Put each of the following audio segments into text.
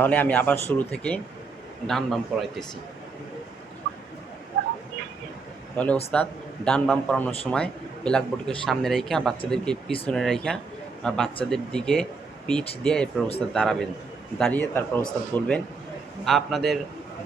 তাহলে আমি আবার শুরু থেকে ডান বাম পড়াইতেছি। তাহলে ওস্তাদ, ডান বাম পড়ানোর সময় ব্ল্যাকবোর্ডকে সামনে রেখা বাচ্চাদেরকে পিছনে রেখা বা বাচ্চাদের দিকে পিঠ দিয়ে এরপর ওস্তাদ দাঁড়াবেন। দাঁড়িয়ে তারপর ওস্তাদ বলবেন, আপনাদের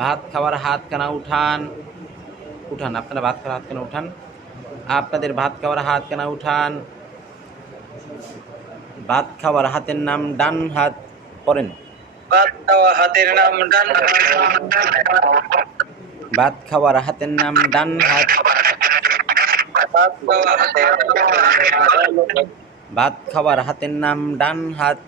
ভাত খাওয়ার হাত কানা উঠান। উঠান, আপনারা ভাত খাওয়ার হাত কানা উঠান। আপনাদের ভাত খাওয়ার হাত কানা উঠান। ভাত খাওয়ার হাতের নাম ডান হাত পড়েন। দেওয়া হাতের নাম ডান ভাত খাওয়ার হাতের নাম ডান হাত। ভাত খাওয়ার হাতের নাম ডান হাত।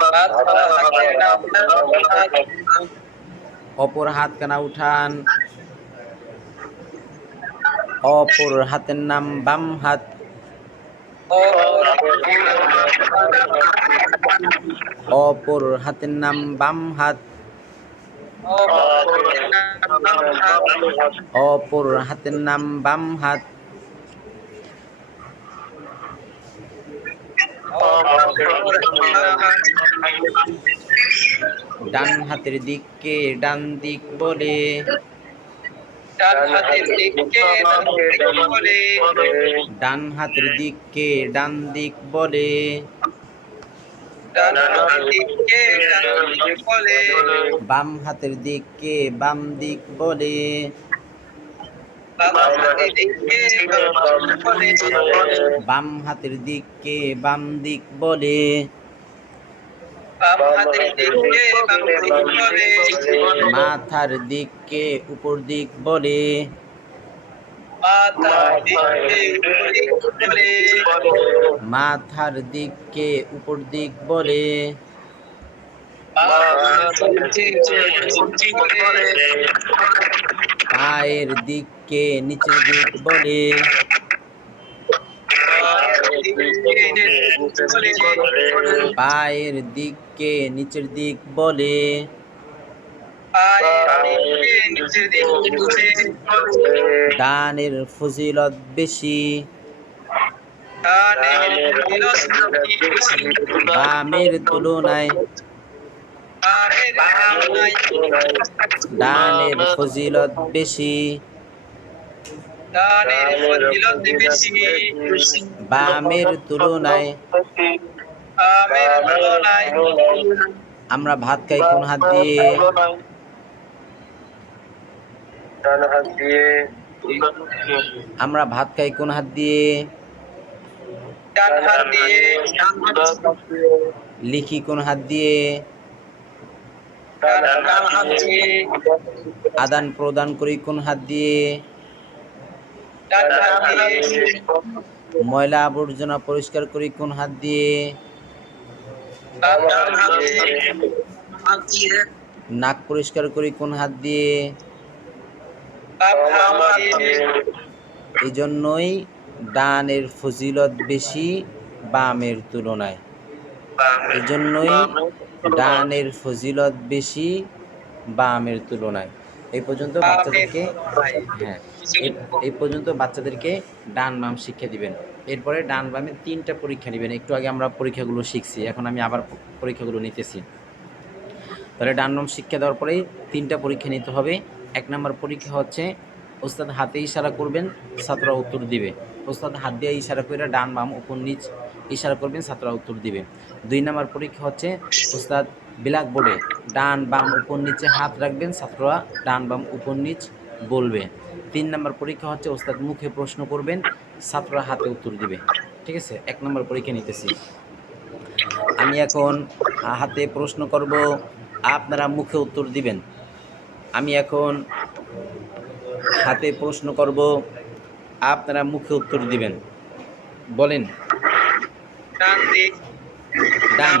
বাদ দেওয়া হাতের নাম ডান হাত। অপর হাত কানা উঠান। অপর হাতের নাম বাম হাত। অপর হাতের নাম বাম হাত। অপর হাতের নাম বাম হাত। ডান হাতের দিককে ডান দিক বলে। ডান হাতের দিকে ডান দিক বলে। ডান হাতের দিককে ডান দিক বলে। ডান হাতের দিকে ডান দিক বলে। বাম হাতের দিককে বাম দিক বলে। বাম হাতের দিকে বাম দিক বলে। বাম হাতের দিককে বাম দিক বলে বাম হাতের দিকে বাম দিক বলে মাথার দিককে উপর দিক বলে। মাথার দিককে উপর দিক বলে। পায়ের দিককে নিচের দিক বলে। পায়ের নিচের দিক বলে। ডানের ফজিলত বেশি। বামের তুলনায় ডানের ফজিলত বেশি। বামের তুলনায় আমরা ভাত খাই কোন হাত দিয়ে? ডান হাত দিয়ে। আমরা ভাত খাই কোন হাত দিয়ে? ডান হাত দিয়ে। লিখি কোন হাত দিয়ে? ডান হাত দিয়ে। আদান প্রদান করি কোন হাত দিয়ে? ময়লা আবর্জনা পরিষ্কার করি, কোন হাত দিয়ে? নাক পরিষ্কার করি, কোন হাত দিয়ে? এই জন্যই ডানের ফজিলত বেশি, বামের তুলনায়। এই জন্যই ডানের ফজিলত বেশি, বামের তুলনায়। এই পর্যন্ত বাচ্চাদেরকে হ্যাঁ এই- পর্যন্ত বাচ্চাদেরকে ডান বাম শিক্ষা দিবেন। এরপরে ডান বামে তিনটা পরীক্ষা নেবেন। একটু আগে আমরা পরীক্ষাগুলো শিখছি এখন আমি আবার পরীক্ষাগুলো নিতেছি। তাহলে ডান বাম শিক্ষা দেওয়ার পরেই তিনটা পরীক্ষা নিতে হবে। এক নম্বর পরীক্ষা হচ্ছে ওস্তাদ হাতে ইশারা করবেন ছাত্ররা উত্তর দিবে। ওস্তাদ হাত দিয়ে ইশারা করে ডান বাম উপর নিচ ইশারা করবেন ছাত্ররা উত্তর দিবে। দুই নম্বর পরীক্ষা হচ্ছে ওস্তাদ ব্ল্যাক বোর্ডে ডান বাম উপর নিচে হাত রাখবেন ছাত্ররা ডান বাম উপর নিচ বলবে। তিন নম্বর পরীক্ষা হচ্ছে ওস্তাদ মুখে প্রশ্ন করবেন ছাত্ররা হাতে উত্তর দিবে। ঠিক আছে? এক নম্বর পরীক্ষা নিতেছি। আমি এখন হাতে প্রশ্ন করব আপনারা মুখে উত্তর দিবেন। আমি এখন হাতে প্রশ্ন করব আপনারা মুখে উত্তর দিবেন। বলেন। ডান।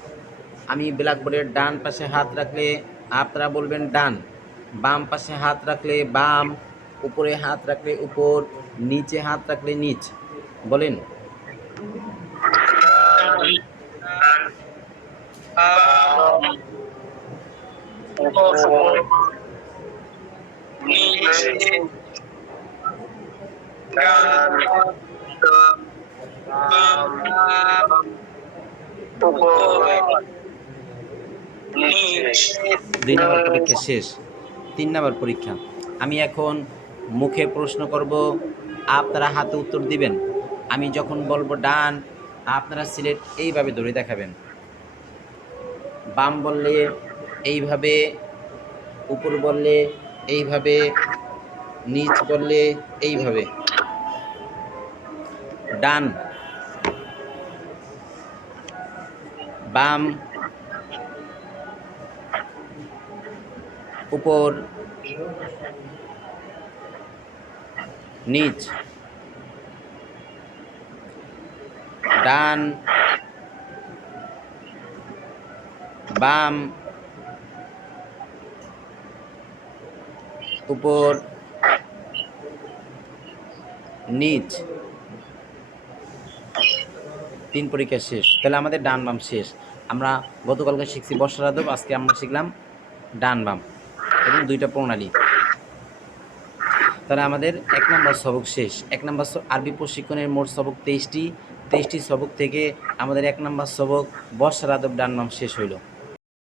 আমি ব্ল্যাকবোর্ডের ডান পাশে হাত রাখলে আপনারা বলবেন ডান। বাম পাশে হাত রাখলে বাম, উপরে হাত রাখলে উপর, নিচে হাত রাখলে নিচ। বলেন নিচে ডান বাম উপর নিচে দুই নম্বর পরীক্ষা শেষ, তিন নম্বর পরীক্ষা। আমি এখন মুখে প্রশ্ন করব, আপনারা হাতে উত্তর দিবেন। আমি যখন বলব ডান, আপনারা সিলেট এইভাবে ধরে দেখাবেন। বাম বললে এইভাবে, উপর বললে এইভাবে, নিচ বললে এইভাবে। ডান। বাম উপর নিচ ডান বাম উপর নিচ। তিন পরীক্ষা শেষ। তাহলে আমাদের ডান বাম শেষ। আমরা গতকালকে শিখছি বর্ষারাধব আজকে আমরা শিখলাম ডান বাম। দুইটা প্রণালী। তাহলে আমাদের এক নম্বর সবক শেষ। এক নম্বর আরবি প্রশিক্ষণের মোট সবক তেইশটি। তেইশটি সবক থেকে আমাদের এক নম্বর সবক বর্ষারাধব ডান নাম শেষ হইল।